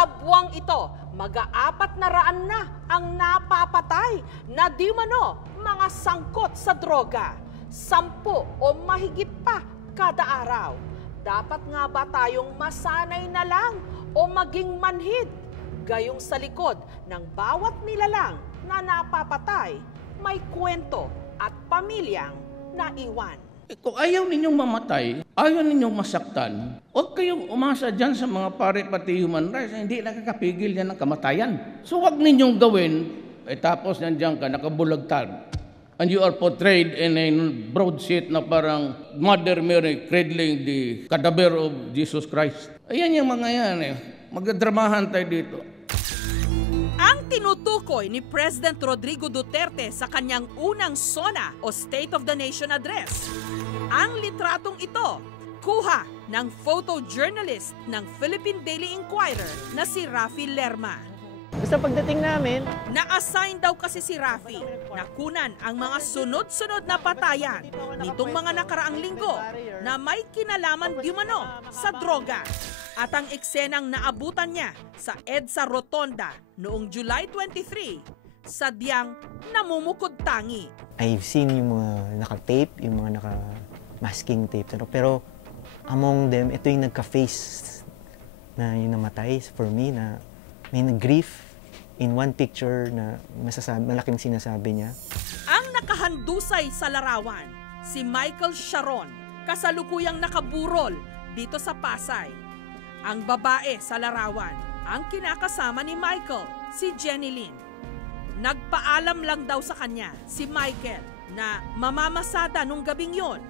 Sa buwang ito, mag-400 na ang napapatay na di mano mga sangkot sa droga. 10 o mahigit pa kada araw. Dapat nga ba tayong masanay na lang o maging manhid? Gayong sa likod ng bawat nilalang na napapatay, may kwento at pamilyang naiwan. Kung ayaw ninyong mamatay, ayaw ninyong masaktan, huwag kayong umasa dyan sa mga pare pati human rights, hindi nakakapigil yan ng kamatayan. So huwag ninyong gawin, tapos nandiyan ka, nakabulagtad. And you are portrayed in a broadsheet na parang Mother Mary cradling the cadaver of Jesus Christ. Ayan yung mga yan magdramahan tayo dito. Ang tinutukoy ni President Rodrigo Duterte sa kanyang unang SONA o State of the Nation Address. Ang litratong ito, kuha ng photojournalist ng Philippine Daily Inquirer na si Rafi Lerma. Basta pagdating namin, na-assign daw kasi si Rafi na kunan ang mga sunod-sunod na patayan nitong mga nakaraang linggo na may kinalaman di umano sa droga. At ang eksenang naabutan niya sa EDSA Rotonda noong July 23, sadyang namumukod tangi. I've seen yung mga naka-tape, yung mga naka-masking tape. Pero among them, ito yung nagka-face na yung namatay for me na may grief in one picture na malaking sinasabi niya. Ang nakahandusay sa larawan, si Michael Sharon, kasalukuyang nakaburol dito sa Pasay. Ang babae sa larawan, ang kinakasama ni Michael, si Jenny Lynn. Nagpaalam lang daw sa kanya si Michael na mamamasada nung gabing yon.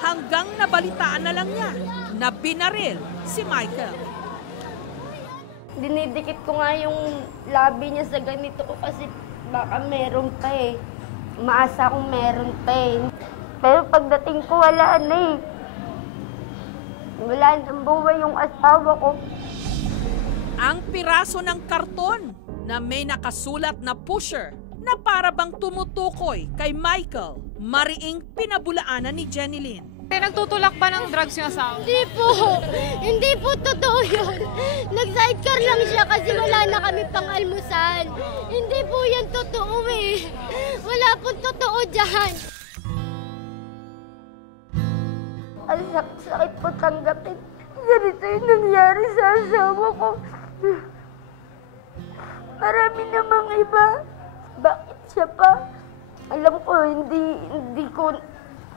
Hanggang nabalitaan na lang niya na binaril si Michael. Dinidikit ko nga yung labi niya sa ganito ko kasi baka meron pa eh. Maasa akong meron pa eh. Pero pagdating ko, wala na eh. Wala nang buhay yung asawa ko. Ang piraso ng karton na may nakasulat na pusher na para bang tumutukoy kay Michael, mariing pinabulaanan ni Jenny Lynn. Nagtutulak ba ng drugs yung asawa? Hindi po. Hindi po totoo yun. Nag-sidecar lang siya kasi wala na kami pang almusal. Hindi po yan totoo eh. Wala pong totoo dyan. Ang sakit po tanggapin. Ganito yung nangyari sa asawa ko. Marami namang iba. Bakit siya pa? Alam ko, hindi ko...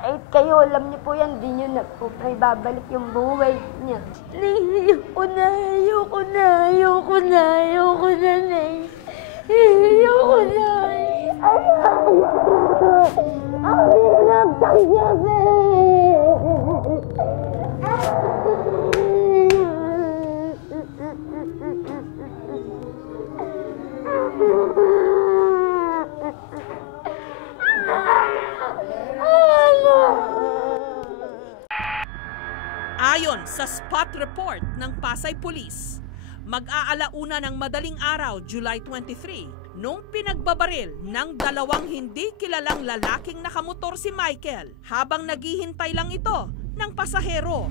Kahit kayo, alam niyo po yan, hindi niyo na po babalik yung buhay niya. Ayoko na, ayoko na, ayoko na, ayoko na, Nay. Ayoko na, ayoko na. Ang hirap tanggapin. Ayon sa spot report ng Pasay Police, mag-aalauna ng madaling araw, July 23, nung pinagbabaril ng 2 hindi kilalang lalaking nakamotor si Michael habang naghihintay lang ito ng pasahero.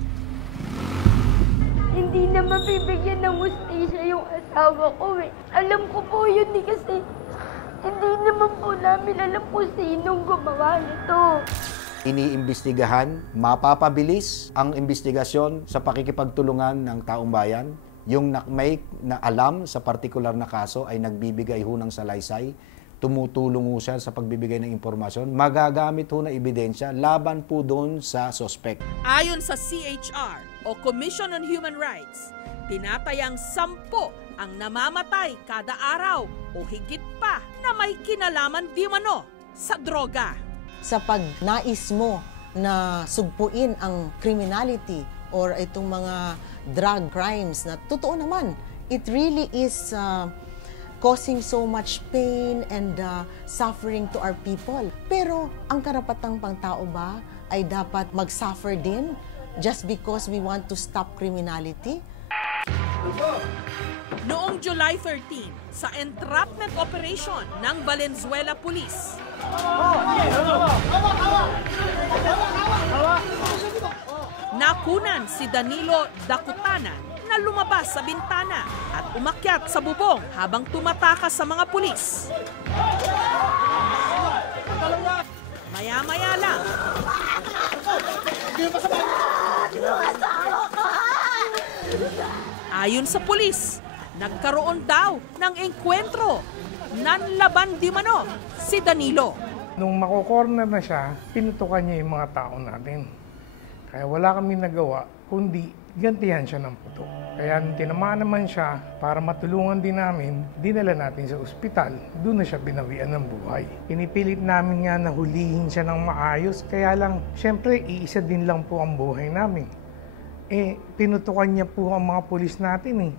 Hindi na mabibigyan ng hustisya yung asawa ko eh. Alam ko po yun eh kasi hindi naman po namin alam kung sinong gumawa nito. Iniimbestigahan, mapapabilis ang investigasyon sa pakikipagtulungan ng taong bayan. Yung may na alam sa partikular na kaso ay nagbibigay ho ng salaysay, tumutulong ho siya sa pagbibigay ng impormasyon, magagamit ho na ebidensya laban po doon sa suspect. Ayon sa CHR o Commission on Human Rights, tinatayang 10 ang namamatay kada araw o higit pa na may kinalaman di mano sa droga. Sa pagnais mo na sugpuin ang criminality or itong mga drug crimes na totoo naman, it really is causing so much pain and suffering to our people. Pero ang karapatang pangtao ba ay dapat mag-suffer din just because we want to stop criminality? Noong July 13, sa entrapment operation ng Valenzuela Police, Nakunan si Danilo Dakutanan na lumabas sa bintana at umakyat sa bubong habang tumatakas sa mga pulis. Maya-maya lang, ayon sa pulis, nagkaroon daw ng engkwentro. Nanlaban di mano si Danilo. Nung mako-corner na siya, pinutukan niya yung mga tao natin. Kaya wala kami nagawa, kundi gantihan siya ng puto. Kaya nung tinamaan naman siya, para matulungan din namin, dinala natin sa ospital. Doon na siya binawian ng buhay. Pinipilit namin nga na hulihin siya ng maayos, kaya lang, syempre, iisa din lang po ang buhay namin. Pinutukan niya po ang mga pulis natin .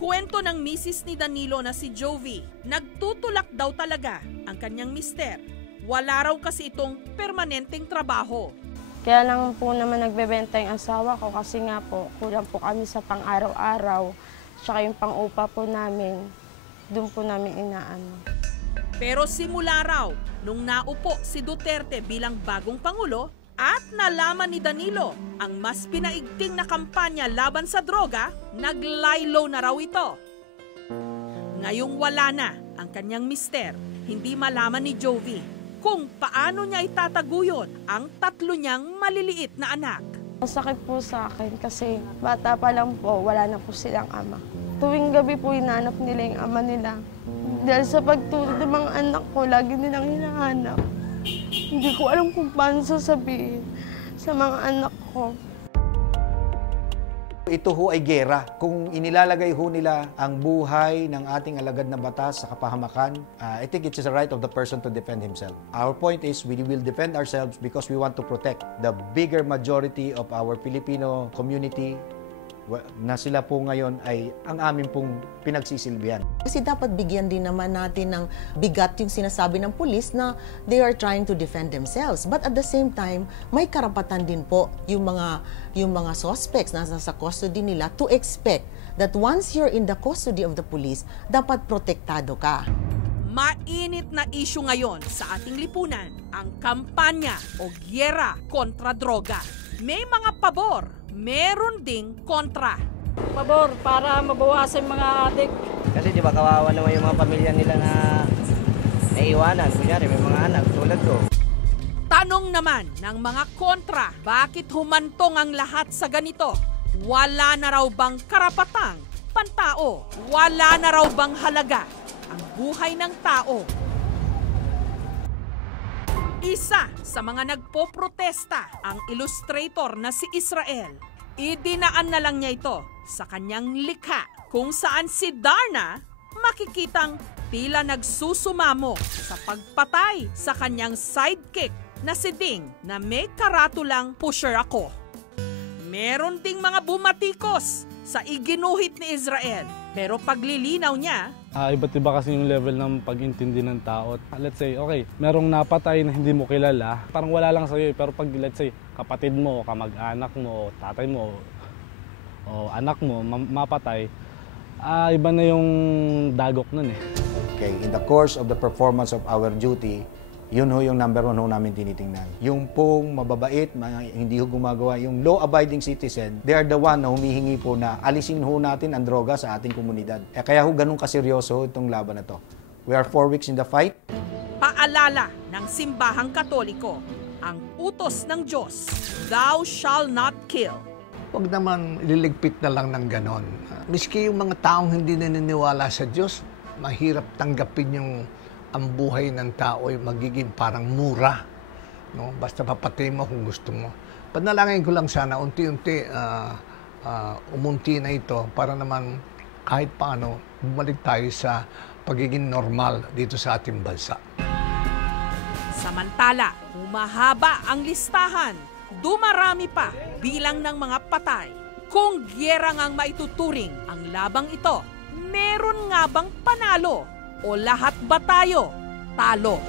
Kwento ng misis ni Danilo na si Jovi, nagtutulak daw talaga ang kanyang mister. Wala raw kasi itong permanenteng trabaho. Kaya lang po naman nagbebenta yung asawa ko kasi nga po, kulang po kami sa pang-araw-araw. Tsaka yung pang-upa po namin, doon po namin inaano. Pero simula raw, nung naupo si Duterte bilang bagong Pangulo, at nalaman ni Danilo ang mas pinaigting na kampanya laban sa droga, nag-lie-low na raw ito. Ngayong wala na ang kanyang mister, hindi malaman ni Jovi kung paano niya itataguyod ang 3 niyang maliliit na anak. Masakit po sa akin kasi bata pa lang po, wala na po silang ama. Tuwing gabi po hinahanap nila yung ama nila. Dahil sa pagtulog ng mga anak ko, lagi nilang hinahanap. Hindi ko alam kung paano sasabihin sa mga anak ko. Ito ho ay gera. Kung inilalagay ho nila ang buhay ng ating alagad na batas sa kapahamakan, I think it's the right of the person to defend himself. Our point is we will defend ourselves because we want to protect the bigger majority of our Filipino community na sila po ngayon ay ang amin pong pinagsisilbihan. Kasi dapat bigyan din naman natin ng bigat yung sinasabi ng pulis na they are trying to defend themselves. But at the same time, may karapatan din po yung mga suspects na nasa custody nila to expect that once you're in the custody of the police, dapat protektado ka. Mainit na issue ngayon sa ating lipunan ang kampanya o gyera kontra droga. May mga pabor, meron ding kontra. Pabor para mabawasan mga adik. Kasi di ba kawawa naman yung mga pamilya nila na naiwanan. Kunyari may mga anak tulad ko. Tanong naman ng mga kontra, bakit humantong ang lahat sa ganito? Wala na raw bang karapatang pantao? Wala na raw bang halaga ang buhay ng tao? Isa sa mga nagpoprotesta ang illustrator na si Israel. Idinaan na lang niya ito sa kanyang likha kung saan si Darna makikitang tila nagsusumamo sa pagpatay sa kanyang sidekick na si Ding na may karatulang pusher ako. Meron ding mga bumatikos sa iginuhit ni Israel, pero paglilinaw niya, iba't iba kasi yung level ng pag-intindi ng tao. Let's say, okay, merong napatay na hindi mo kilala, parang wala lang sa'yo. Pero pag, let's say, kapatid mo, kamag-anak mo, tatay mo, o anak mo, mapatay, iba na yung dagok nun . Okay, in the course of the performance of our duty, yun ho yung number 1 ho namin tinitingnan. Yung pong mababait, hindi ho gumagawa, yung law-abiding citizen, they are the one na humihingi po na alisin ho natin ang droga sa ating komunidad. Kaya ho ganun kaseryoso itong laban na to. We are 4 weeks in the fight. Paalala ng simbahang Katoliko, ang utos ng Diyos, thou shall not kill. Huwag naman ililigpit na lang ng ganon. Miski yung mga taong hindi naniniwala sa Diyos, mahirap tanggapin yung ang buhay ng tao ay magiging parang mura. No? Basta papatay mo kung gusto mo. Panalangin ko lang sana, unti-unti umunti na ito para naman kahit paano bumalik tayo sa pagiging normal dito sa ating bansa. Samantala, humahaba ang listahan. Dumarami pa bilang ng mga patay. Kung gyera ngang maituturing ang labang ito, meron nga bang panalo? O lahat ba tayo talo?